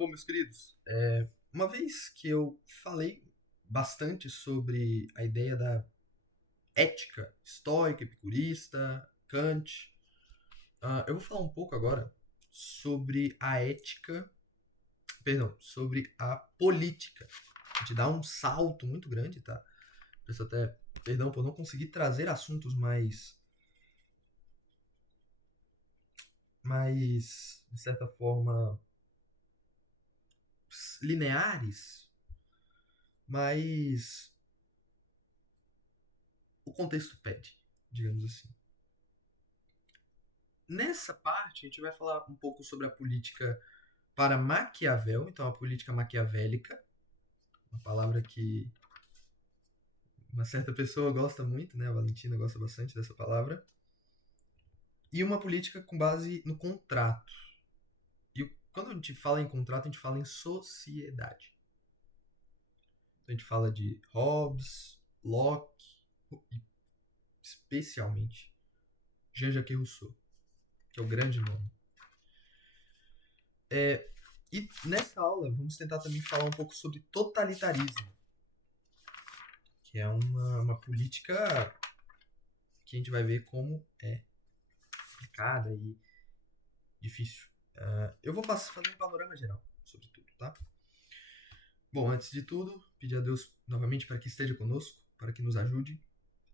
Bom, meus queridos, uma vez que eu falei bastante sobre a ideia da ética estoica, epicurista, Kant, eu vou falar um pouco agora sobre a ética, perdão, sobre a política. A gente dá um salto muito grande, tá? Peço até perdão por não conseguir trazer assuntos mais, de certa forma, lineares, mas o contexto pede, digamos assim. Nessa parte, a gente vai falar um pouco sobre a política para Maquiavel, então a política maquiavélica, uma palavra que uma certa pessoa gosta muito, né? A Valentina gosta bastante dessa palavra. E uma política com base no contrato. E quando a gente fala em contrato, a gente fala em sociedade. Então a gente fala de Hobbes, Locke e especialmente Jean-Jacques Rousseau, que é o grande nome. E nessa aula vamos tentar também falar um pouco sobre totalitarismo, que é uma política que a gente vai ver como é complicada e difícil. Eu vou fazer um panorama geral sobre tudo, tá? Bom, antes de tudo, pedir a Deus novamente para que esteja conosco, para que nos ajude,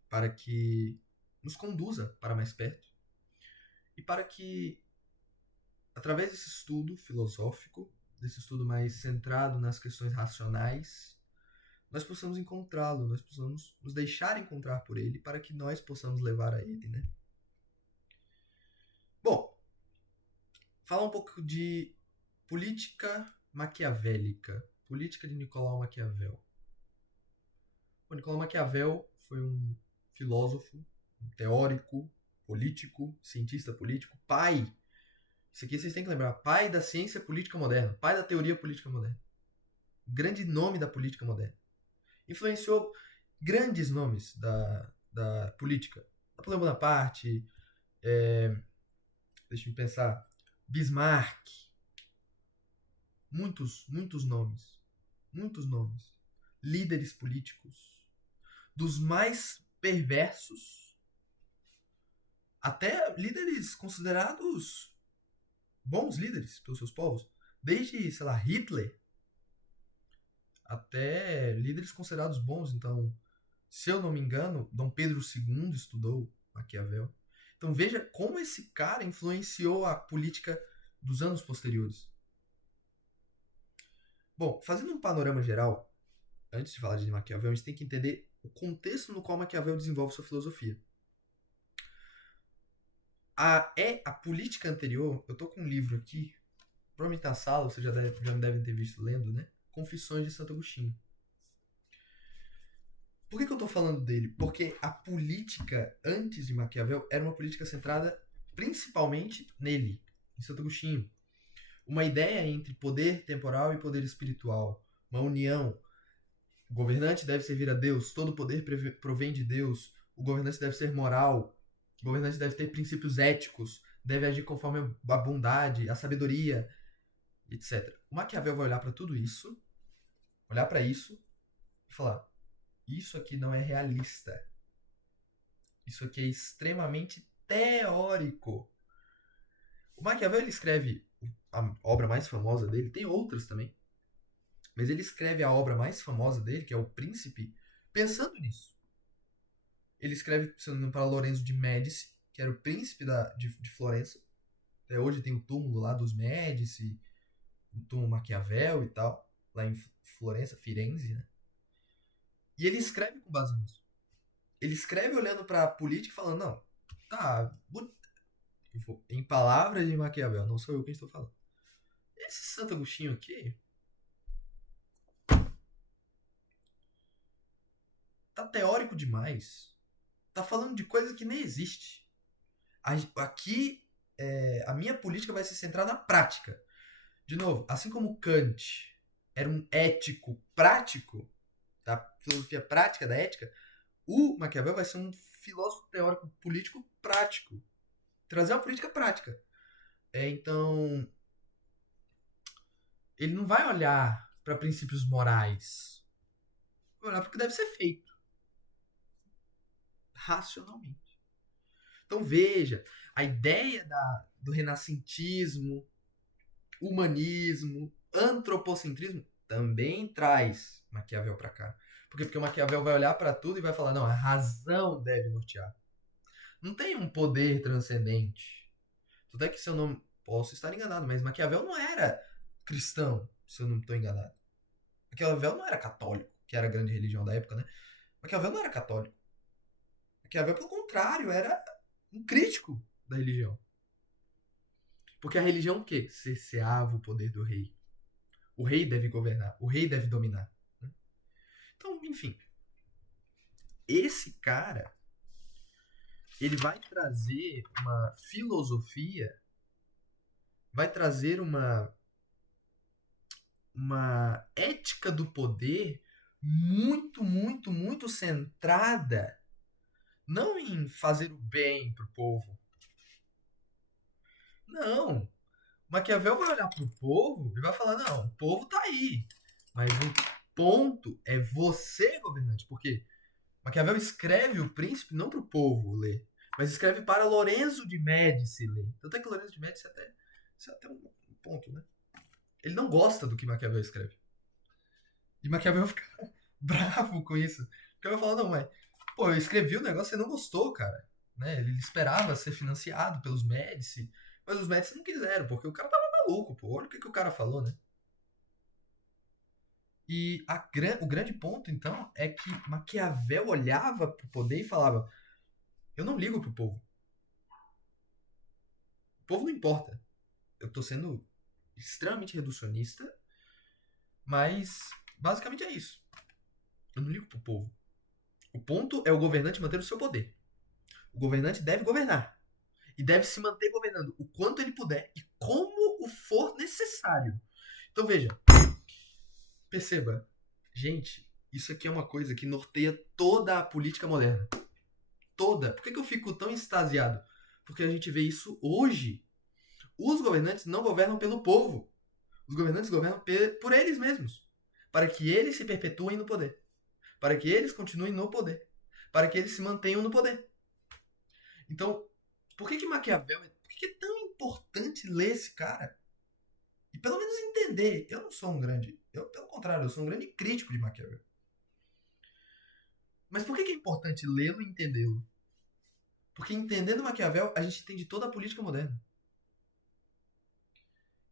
para que nos conduza para mais perto e para que, através desse estudo filosófico, desse estudo mais centrado nas questões racionais, nós possamos encontrá-lo, nós possamos nos deixar encontrar por ele para que nós possamos levar a ele, né? Bom, falar um pouco de política maquiavélica, política de Nicolau Maquiavel. O Nicolau Maquiavel foi um filósofo, um teórico, político, cientista político, pai. Isso aqui vocês têm que lembrar, pai da ciência política moderna, pai da teoria política moderna. Grande nome da política moderna. Influenciou grandes nomes da política. Napoleão Bonaparte, deixa eu pensar, Bismarck, muitos nomes, muitos nomes, líderes políticos, dos mais perversos até líderes considerados bons líderes pelos seus povos, desde, sei lá, Hitler até líderes considerados bons. Então, se eu não me engano, Dom Pedro II estudou Maquiavel. Então veja como esse cara influenciou a política dos anos posteriores. Bom, fazendo um panorama geral, antes de falar de Maquiavel, a gente tem que entender o contexto no qual Maquiavel desenvolve sua filosofia. A política anterior, eu tô com um livro aqui, provavelmente na sala, vocês já me devem ter visto lendo, né? Confissões de Santo Agostinho. Por que eu tô falando dele? Porque a política antes de Maquiavel era uma política centrada principalmente nele, em Santo Agostinho. Uma ideia entre poder temporal e poder espiritual. Uma união. O governante deve servir a Deus, todo poder provém de Deus, o governante deve ser moral, o governante deve ter princípios éticos, deve agir conforme a bondade, a sabedoria, etc. O Maquiavel vai olhar para tudo isso, olhar para isso e falar: isso aqui não é realista. Isso aqui é extremamente teórico. O Maquiavel ele escreve a obra mais famosa dele, tem outras também, mas ele escreve a obra mais famosa dele, que é O Príncipe, pensando nisso. Ele escreve, se não me engano, para Lorenzo de Médici, que era o príncipe de Florença. Até hoje tem o túmulo lá dos Médici, o túmulo Maquiavel e tal, lá em Florença, Firenze, né? E ele escreve com base nisso. Ele escreve olhando para a política e falando: não, tá, em palavras de Maquiavel, não sou eu quem estou falando. Esse Santo Agostinho aqui tá teórico demais. Tá falando de coisa que nem existe. Aqui, a minha política vai se centrar na prática. De novo, assim como Kant era um ético prático, da filosofia prática da ética, o Maquiavel vai ser um filósofo teórico político prático. Trazer uma política prática. Então, Ele não vai olhar para princípios morais. Vai olhar para o que deve ser feito. Racionalmente. Então veja, a ideia do renascentismo, humanismo, antropocentrismo também traz Maquiavel para cá. Por quê? Porque o Maquiavel vai olhar para tudo e vai falar: não, a razão deve nortear. Não tem um poder transcendente. Tudo é que se eu não posso estar enganado, mas Maquiavel não era cristão, se eu não estou enganado. Maquiavel não era católico, que era a grande religião da época, né? Maquiavel não era católico. Maquiavel, pelo contrário, era um crítico da religião. Porque a religião o quê? Cerceava o poder do rei. O rei deve governar, o rei deve dominar. Então, enfim, esse cara, ele vai trazer uma filosofia, vai trazer uma ética do poder muito, muito, muito centrada não em fazer o bem pro povo. Não. Maquiavel vai olhar pro povo e vai falar: não, o povo tá aí. Mas o ponto é você, governante. Porque Maquiavel escreve o príncipe não pro povo ler, mas escreve para Lorenzo de Médici ler. Tanto é que Lorenzo de Médici isso é até um ponto, né? Ele não gosta do que Maquiavel escreve. E Maquiavel fica bravo com isso. Maquiavel fala: não, mas, pô, eu escrevi o negócio e você não gostou, cara. Né? Ele esperava ser financiado pelos Médici, mas os Médici não quiseram, porque o cara tava maluco, pô. Olha o que o cara falou, né? E o grande ponto, então, é que Maquiavel olhava pro poder e falava: eu não ligo pro povo. O povo não importa. Eu tô sendo extremamente reducionista, mas basicamente é isso. Eu não ligo pro povo. O ponto é o governante manter o seu poder. O governante deve governar. E deve se manter governando o quanto ele puder e como o for necessário. Então veja, perceba, gente, isso aqui é uma coisa que norteia toda a política moderna. Toda. Por que eu fico tão extasiado? Porque a gente vê isso hoje. Os governantes não governam pelo povo. Os governantes governam por eles mesmos. Para que eles se perpetuem no poder. Para que eles continuem no poder. Para que eles se mantenham no poder. Então, por que Maquiavel por que é tão importante ler esse cara? E pelo menos entender. Eu não sou um grande. Pelo contrário, eu sou um grande crítico de Maquiavel. Mas por que é importante lê-lo e entendê-lo? Porque entendendo Maquiavel, a gente entende toda a política moderna.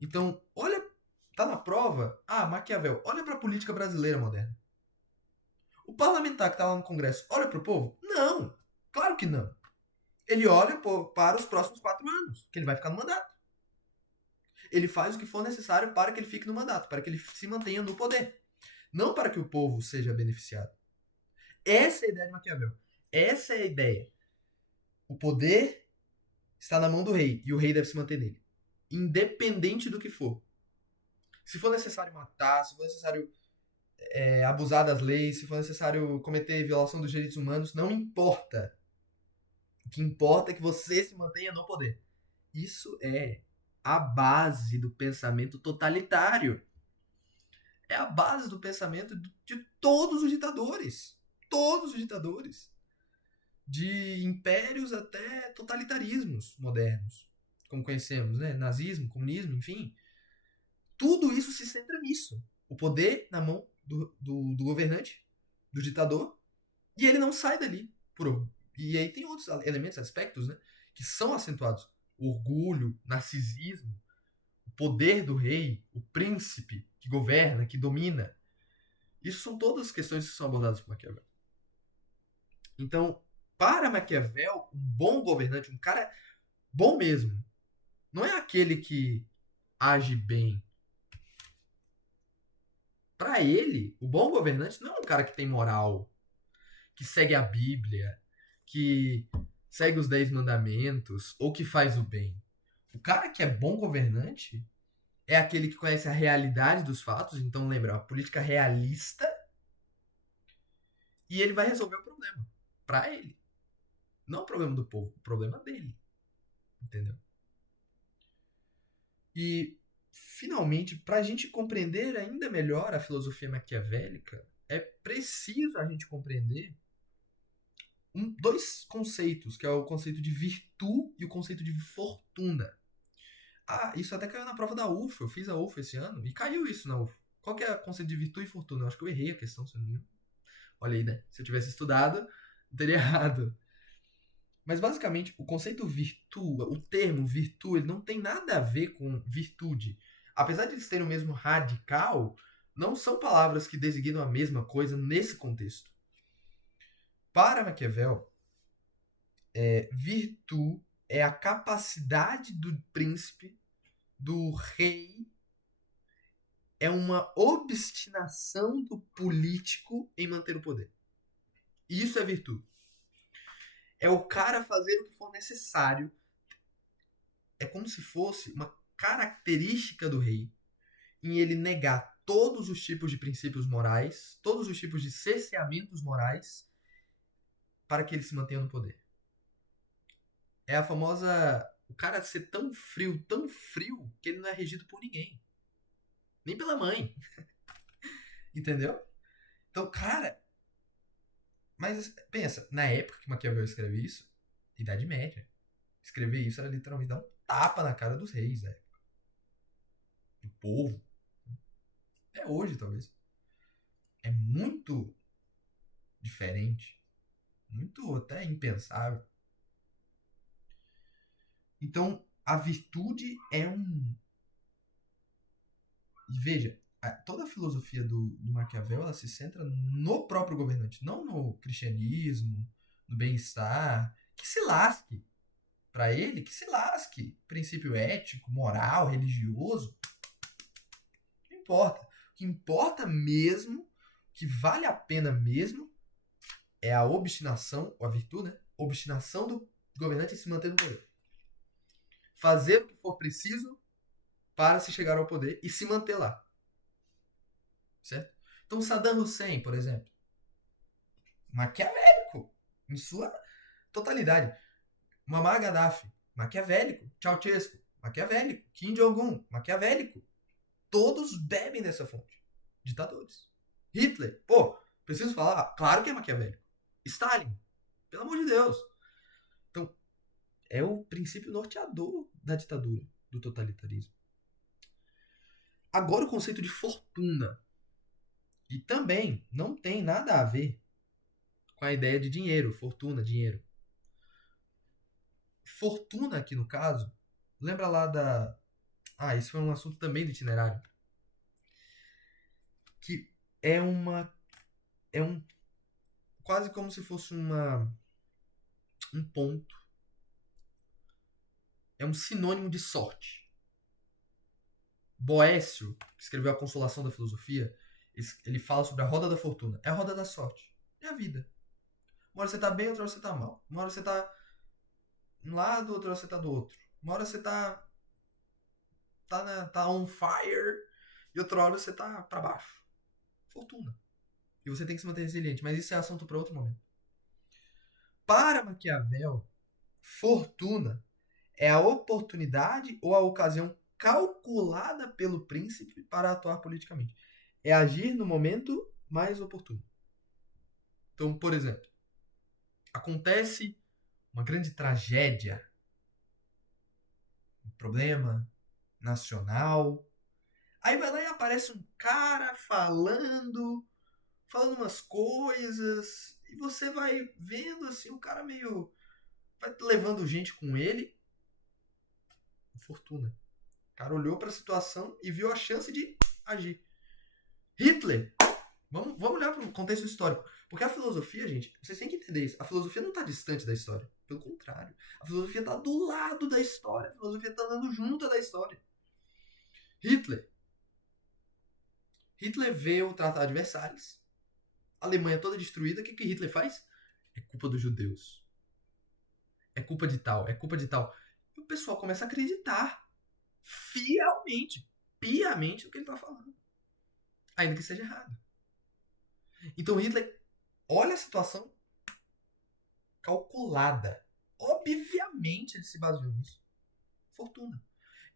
Então, olha, tá na prova. Ah, Maquiavel, olha para a política brasileira moderna. O parlamentar que tá lá no Congresso, olha pro povo? Não, claro que não. Ele olha para os próximos 4 anos, que ele vai ficar no mandato. Ele faz o que for necessário para que ele fique no mandato, para que ele se mantenha no poder. Não para que o povo seja beneficiado. Essa é a ideia de Maquiavel. Essa é a ideia. O poder está na mão do rei e o rei deve se manter nele. Independente do que for. Se for necessário matar, se for necessário abusar das leis, se for necessário cometer violação dos direitos humanos, não importa. O que importa é que você se mantenha no poder. Isso é a base do pensamento totalitário. É a base do pensamento de todos os ditadores. Todos os ditadores. De impérios até totalitarismos modernos. Como conhecemos, né? Nazismo, comunismo, enfim. Tudo isso se centra nisso. O poder na mão do governante, do ditador, e ele não sai dali. E aí tem outros elementos, aspectos, né? Que são acentuados. Orgulho, narcisismo, o poder do rei, o príncipe que governa, que domina. Isso são todas questões que são abordadas por Maquiavel. Então, para Maquiavel, um bom governante, um cara bom mesmo, não é aquele que age bem. Para ele, o bom governante não é um cara que tem moral, que segue a Bíblia, que segue os 10 mandamentos ou que faz o bem. O cara que é bom governante é aquele que conhece a realidade dos fatos, então lembra, a política realista, e ele vai resolver o problema para ele. Não o problema do povo, o problema dele. Entendeu? E finalmente, para a gente compreender ainda melhor a filosofia maquiavélica, é preciso a gente compreender dois conceitos, que é o conceito de virtude e o conceito de fortuna. Ah, isso até caiu na prova da UFA. Eu fiz a UFA esse ano e caiu isso na UFA. Qual que é o conceito de virtude e fortuna? Eu acho que eu errei a questão, se eu não me engano. Olha aí, né? Se eu tivesse estudado, eu teria errado. Mas basicamente, o conceito virtude, o termo virtude, ele não tem nada a ver com virtude. Apesar de eles terem o mesmo radical, não são palavras que designam a mesma coisa nesse contexto. Para Maquiavel, virtude é a capacidade do príncipe, do rei, é uma obstinação do político em manter o poder. E isso é virtude. É o cara fazer o que for necessário. É como se fosse uma característica do rei em ele negar todos os tipos de princípios morais, todos os tipos de cerceamentos morais, para que ele se mantenha no poder. É a famosa. O cara ser tão frio, que ele não é regido por ninguém. Nem pela mãe. Entendeu? Então, cara. Mas pensa, na época que Maquiavel escreveu isso, Idade Média. Escrever isso era literalmente dar um tapa na cara dos reis, né? Do povo. É hoje, talvez. É muito diferente. Muito até impensável. Então, a virtude é um. E veja, toda a filosofia do Maquiavel ela se centra no próprio governante, não no cristianismo, no bem-estar. Que se lasque. Para ele, que se lasque. Princípio ético, moral, religioso. Não importa. O que importa mesmo, que vale a pena mesmo, é a obstinação, ou a virtude, né? Obstinação do governante em se manter no poder. Fazer o que for preciso para se chegar ao poder e se manter lá. Certo? Então, Saddam Hussein, por exemplo, maquiavélico em sua totalidade. Muammar Gaddafi, maquiavélico. Ceausescu, maquiavélico. Kim Jong-un, maquiavélico. Todos bebem dessa fonte. Ditadores. Hitler, pô, preciso falar? Claro que é maquiavélico. Stalin, pelo amor de Deus. Então, é o princípio norteador da ditadura, do totalitarismo. Agora o conceito de fortuna. E também não tem nada a ver com a ideia de dinheiro, fortuna, dinheiro. Fortuna aqui no caso, lembra lá da... Ah, isso foi um assunto também do itinerário. Que é uma... É um... Quase como se fosse um ponto. É um sinônimo de sorte. Boécio, que escreveu A Consolação da Filosofia, ele fala sobre a roda da fortuna. É a roda da sorte. É a vida. Uma hora você tá bem, outra hora você tá mal. Uma hora você tá um lado, outra hora você tá do outro. Uma hora você tá on fire e outra hora você tá pra baixo. Fortuna. E você tem que se manter resiliente, mas isso é assunto para outro momento. Para Maquiavel, fortuna é a oportunidade ou a ocasião calculada pelo príncipe para atuar politicamente. É agir no momento mais oportuno. Então, por exemplo, acontece uma grande tragédia, um problema nacional. Aí vai lá e aparece um cara falando umas coisas, e você vai vendo assim, o cara meio. Vai levando gente com ele. Fortuna. O cara olhou para a situação e viu a chance de agir. Hitler. Vamos olhar para o contexto histórico. Porque a filosofia, gente, vocês têm que entender isso. A filosofia não está distante da história. Pelo contrário. A filosofia está do lado da história. A filosofia está andando junto da história. Hitler. Hitler vê o Tratado de Versalhes. A Alemanha toda destruída. O que Hitler faz? É culpa dos judeus. É culpa de tal. É culpa de tal. E o pessoal começa a acreditar fielmente, piamente no que ele está falando. Ainda que seja errado. Então Hitler olha a situação calculada. Obviamente ele se baseou nisso. Fortuna.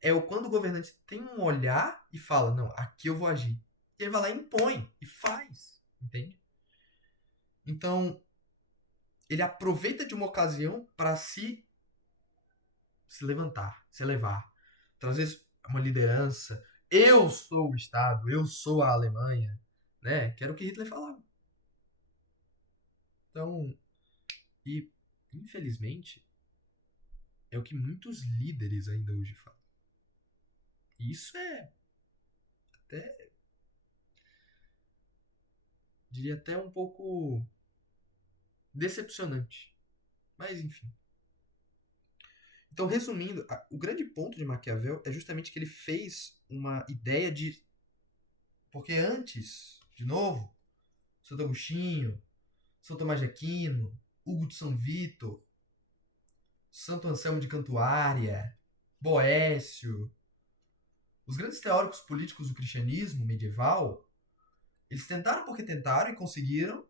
É o quando o governante tem um olhar e fala, não, aqui eu vou agir. E ele vai lá e impõe, e faz, entende? Então, ele aproveita de uma ocasião para se levantar, se elevar, trazer uma liderança. Eu sou o Estado, eu sou a Alemanha, né? Que era o que Hitler falava. Então, e infelizmente, é o que muitos líderes ainda hoje falam. E isso é até, diria até um pouco decepcionante. Mas enfim. Então, resumindo, o grande ponto de Maquiavel é justamente que ele fez uma ideia de. Porque antes, de novo, Santo Agostinho, São Tomás de Aquino, Hugo de São Vitor, Santo Anselmo de Cantuária, Boécio, os grandes teóricos políticos do cristianismo medieval, eles tentaram porque tentaram e conseguiram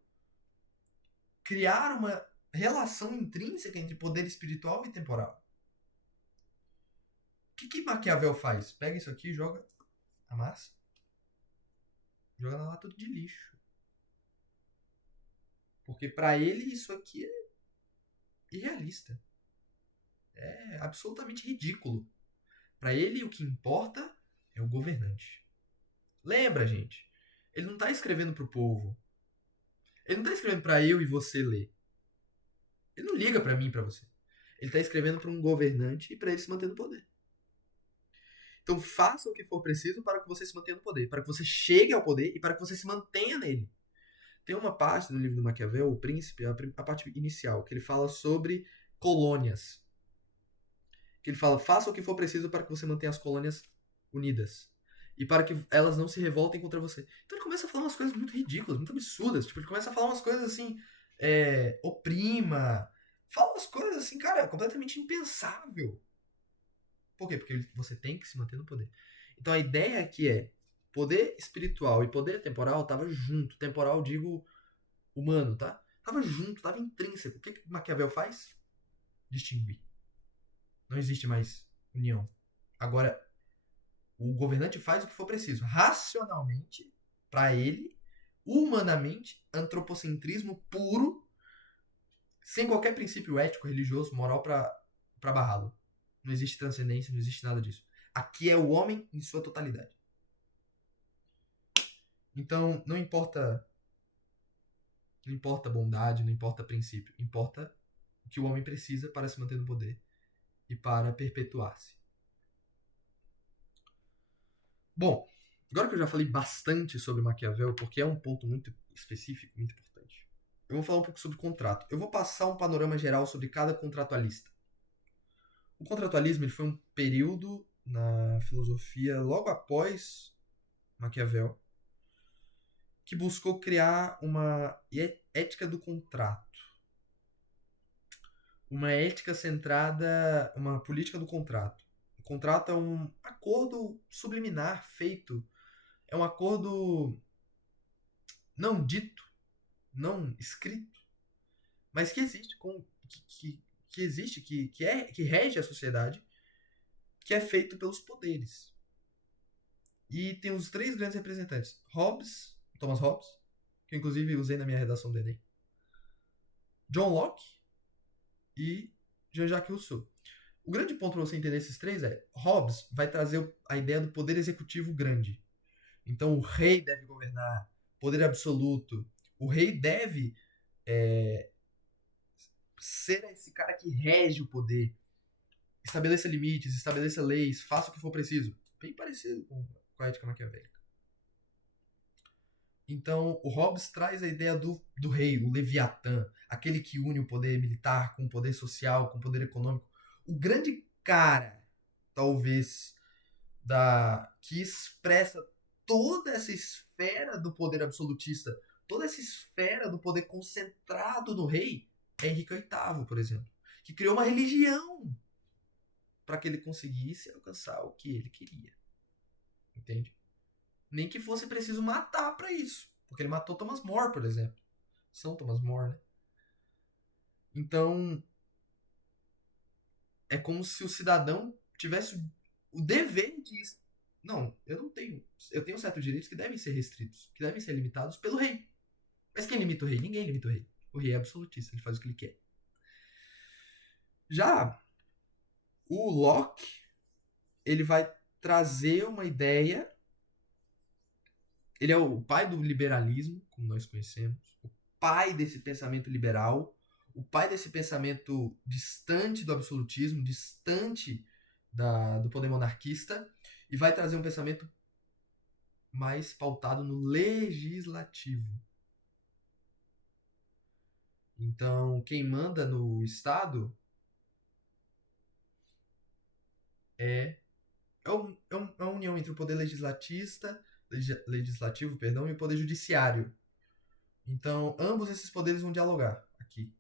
criar uma relação intrínseca entre poder espiritual e temporal. O que Maquiavel faz? Pega isso aqui e joga, amassa, joga na lata de lixo. Porque para ele isso aqui é irrealista. É absolutamente ridículo. Para ele o que importa é o governante. Lembra, gente? Ele não está escrevendo para o povo. Ele não está escrevendo para eu e você ler. Ele não liga para mim e para você. Ele está escrevendo para um governante e para ele se manter no poder. Então faça o que for preciso para que você se mantenha no poder, para que você chegue ao poder e para que você se mantenha nele. Tem uma parte no livro do Maquiavel, O Príncipe, a parte inicial, que ele fala sobre colônias. Que ele fala, faça o que for preciso para que você mantenha as colônias unidas. E para que elas não se revoltem contra você. Então ele começa a falar umas coisas muito ridículas, muito absurdas. Tipo, ele começa a falar umas coisas assim, oprima. Fala umas coisas assim, cara, completamente impensável. Por quê? Porque você tem que se manter no poder. Então a ideia aqui é, poder espiritual e poder temporal tava junto. Temporal, digo, humano, tá? Tava junto, tava intrínseco. O que Maquiavel faz? Distinguir. Não existe mais união. Agora, o governante faz o que for preciso. Racionalmente, para ele, humanamente, antropocentrismo puro, sem qualquer princípio ético, religioso, moral para barrá-lo. Não existe transcendência, não existe nada disso. Aqui é o homem em sua totalidade. Então, não importa bondade, não importa princípio, importa o que o homem precisa para se manter no poder e para perpetuar-se. Bom, agora que eu já falei bastante sobre Maquiavel, porque é um ponto muito específico, muito importante, eu vou falar um pouco sobre contrato. Eu vou passar um panorama geral sobre cada contratualista. O contratualismo ele foi um período na filosofia logo após Maquiavel que buscou criar uma ética do contrato. Uma ética centrada, uma política do contrato. O contrato é um acordo subliminar feito. É um acordo não dito, não escrito, mas que existe, que existe, que rege a sociedade, que é feito pelos poderes. E tem os três grandes representantes: Thomas Hobbes, que eu inclusive usei na minha redação do Enem, John Locke e Jean-Jacques Rousseau. O grande ponto para você entender esses três é: Hobbes vai trazer a ideia do poder executivo grande. Então o rei deve governar, poder absoluto. O rei deve ser esse cara que rege o poder, estabeleça limites, estabeleça leis, faça o que for preciso. Bem parecido com a ética maquiavélica. Então, o Hobbes traz a ideia do rei, o Leviatã, aquele que une o poder militar com o poder social, com o poder econômico. O grande cara, talvez, que expressa toda essa esfera do poder absolutista, toda essa esfera do poder concentrado no rei, é Henrique VIII, por exemplo, que criou uma religião para que ele conseguisse alcançar o que ele queria. Entende? Nem que fosse preciso matar para isso, porque ele matou Thomas More, por exemplo. São Thomas More, né? Então, é como se o cidadão tivesse o dever diz, não, eu tenho certos direitos que devem ser restritos, que devem ser limitados pelo rei. Mas quem limita o rei? Ninguém limita o rei. O rei é absolutista, ele faz o que ele quer. Já o Locke, ele vai trazer uma ideia. Ele é o pai do liberalismo, como nós conhecemos, o pai desse pensamento liberal, o pai desse pensamento distante do absolutismo, distante do poder monarquista, e vai trazer um pensamento mais pautado no legislativo. Então, quem manda no Estado é uma união entre o poder legislativo, perdão, e o poder judiciário. Então, ambos esses poderes vão dialogar aqui.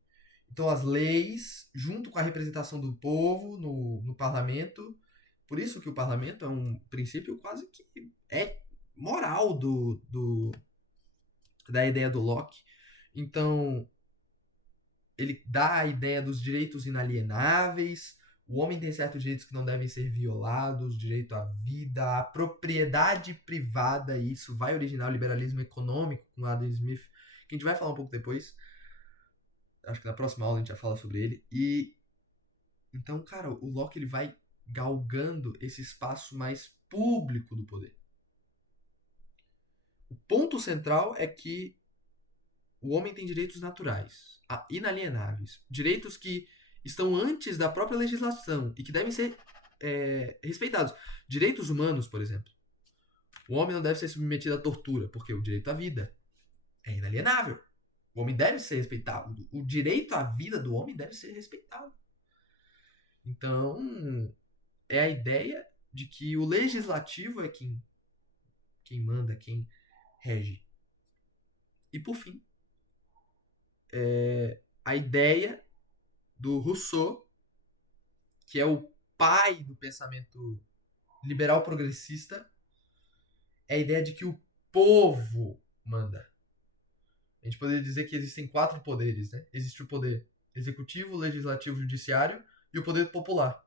Então, as leis, junto com a representação do povo no parlamento, por isso que o parlamento é um princípio quase que é moral da ideia do Locke. Então, ele dá a ideia dos direitos inalienáveis, o homem tem certos direitos que não devem ser violados, direito à vida, à propriedade privada, e isso vai originar o liberalismo econômico com Adam Smith, que a gente vai falar um pouco depois. Acho que na próxima aula a gente já fala sobre ele. E então, cara, o Locke ele vai galgando esse espaço mais público do poder. O ponto central é que o homem tem direitos naturais, inalienáveis, direitos que estão antes da própria legislação e que devem ser respeitados. Direitos humanos, por exemplo. O homem não deve ser submetido à tortura, porque o direito à vida é inalienável. O homem deve ser respeitado. O direito à vida do homem deve ser respeitado. Então, é a ideia de que o legislativo é quem manda, quem rege. E, por fim, a ideia do Rousseau, que é o pai do pensamento liberal progressista, é a ideia de que o povo manda. A gente poderia dizer que existem 4 poderes, né? Existe o poder executivo, legislativo, judiciário e o poder popular,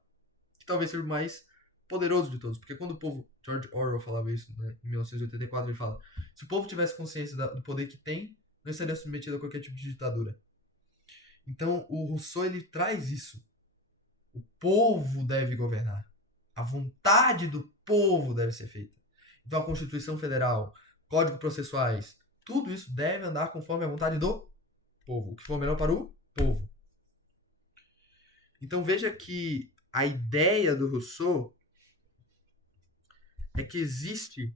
que talvez seja o mais poderoso de todos, porque quando o povo, George Orwell falava isso, né, em 1984, ele fala, se o povo tivesse consciência do poder que tem, não estaria submetido a qualquer tipo de ditadura. Então, o Rousseau, ele traz isso. O povo deve governar. A vontade do povo deve ser feita. Então, a Constituição Federal, Código Processuais, tudo isso deve andar conforme a vontade do povo, o que for melhor para o povo. Então, veja que a ideia do Rousseau é que existe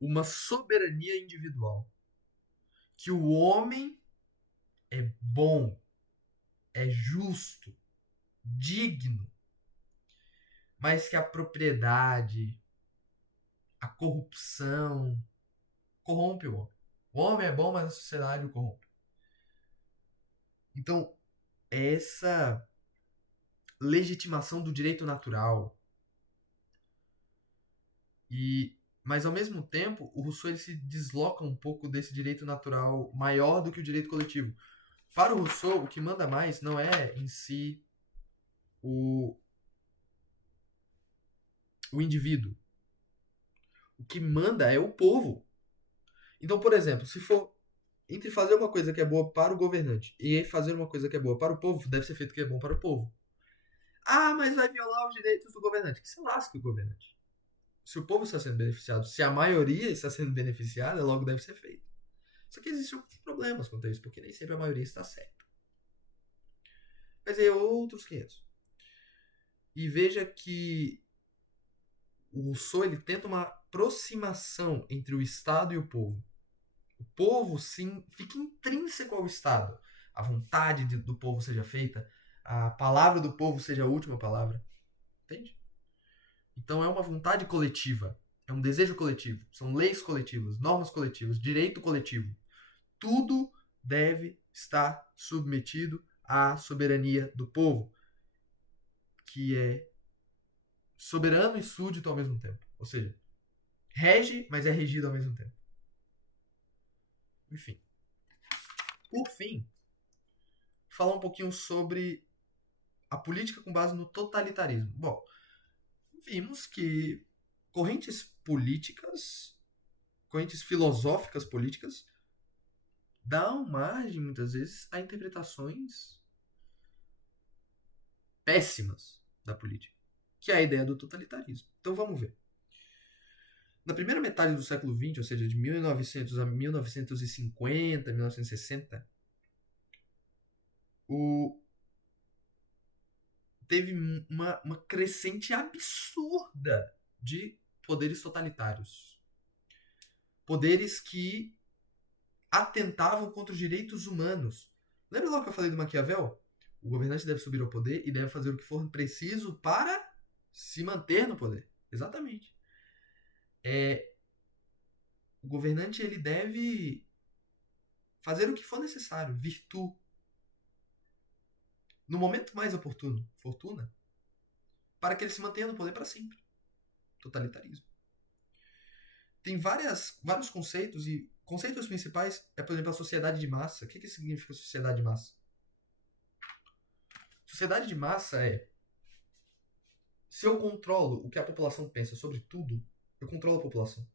uma soberania individual. Que o homem é bom, é justo, digno, mas que a propriedade, a corrupção, corrompe o homem. O homem é bom, mas a sociedade o corrompe. Então, essa legitimação do direito natural. Mas, ao mesmo tempo, o Rousseau ele se desloca um pouco desse direito natural maior do que o direito coletivo. Para o Rousseau, o que manda mais não é, em si, o indivíduo. O que manda é o povo. Então, por exemplo, se for entre fazer uma coisa que é boa para o governante e fazer uma coisa que é boa para o povo, deve ser feito o que é bom para o povo. Ah, mas vai violar os direitos do governante. Que se lasque o governante. Se o povo está sendo beneficiado, se a maioria está sendo beneficiada, logo deve ser feito. Só que existem problemas quanto a isso, porque nem sempre a maioria está certa. Mas é outros 500. E veja que o Rousseau ele tenta uma aproximação entre o Estado e o povo. O povo, sim, fica intrínseco ao Estado. A vontade do povo seja feita, a palavra do povo seja a última palavra. Entende? Então é uma vontade coletiva, é um desejo coletivo, são leis coletivas, normas coletivas, direito coletivo. Tudo deve estar submetido à soberania do povo, que é soberano e súdito ao mesmo tempo. Ou seja, rege, mas é regido ao mesmo tempo. Enfim. Por fim, falar um pouquinho sobre a política com base no totalitarismo. Bom, vimos que correntes políticas, correntes filosóficas políticas, dão margem, muitas vezes, a interpretações péssimas da política, que é a ideia do totalitarismo. Então vamos ver. Na primeira metade do século XX, ou seja, de 1900 a 1950, 1960, teve uma crescente absurda de poderes totalitários. Poderes que atentavam contra os direitos humanos. Lembra lá que eu falei do Maquiavel? O governante deve subir ao poder e deve fazer o que for preciso para se manter no poder. Exatamente. O governante ele deve fazer o que for necessário, virtu, no momento mais oportuno, fortuna, para que ele se mantenha no poder para sempre. Totalitarismo. Tem vários conceitos, e conceitos principais é, por exemplo, a sociedade de massa. O que significa sociedade de massa? Sociedade de massa é: se eu controlo o que a população pensa sobre tudo, eu controlo a população.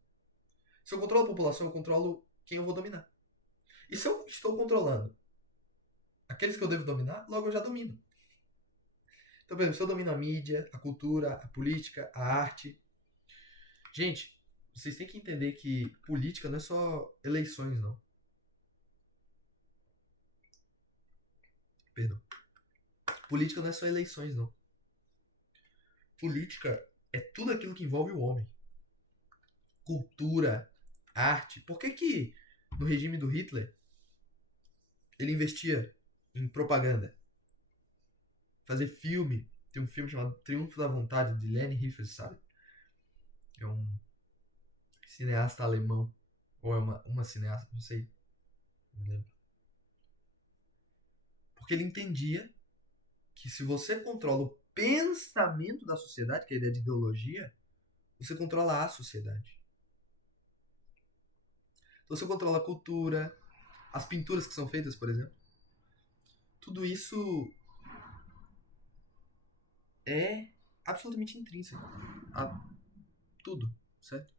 Se eu controlo a população, eu controlo quem eu vou dominar. E se eu estou controlando aqueles que eu devo dominar, logo eu já domino. Então, por exemplo, se eu domino a mídia, a cultura, a política, a arte. Gente, vocês têm que entender que política não é só eleições, não. Perdão. Política não é só eleições, não. Política é tudo aquilo que envolve o homem. Cultura, arte. Por que no regime do Hitler ele investia em propaganda? Fazer filme. Tem um filme chamado Triunfo da Vontade, de Leni Riefenstahl. É um cineasta alemão. Ou é uma cineasta, não sei. Não lembro. Porque ele entendia que se você controla o pensamento da sociedade, que é a ideia de ideologia, você controla a sociedade. Então você controla a cultura, as pinturas que são feitas, por exemplo. Tudo isso é absolutamente intrínseco a tudo, certo?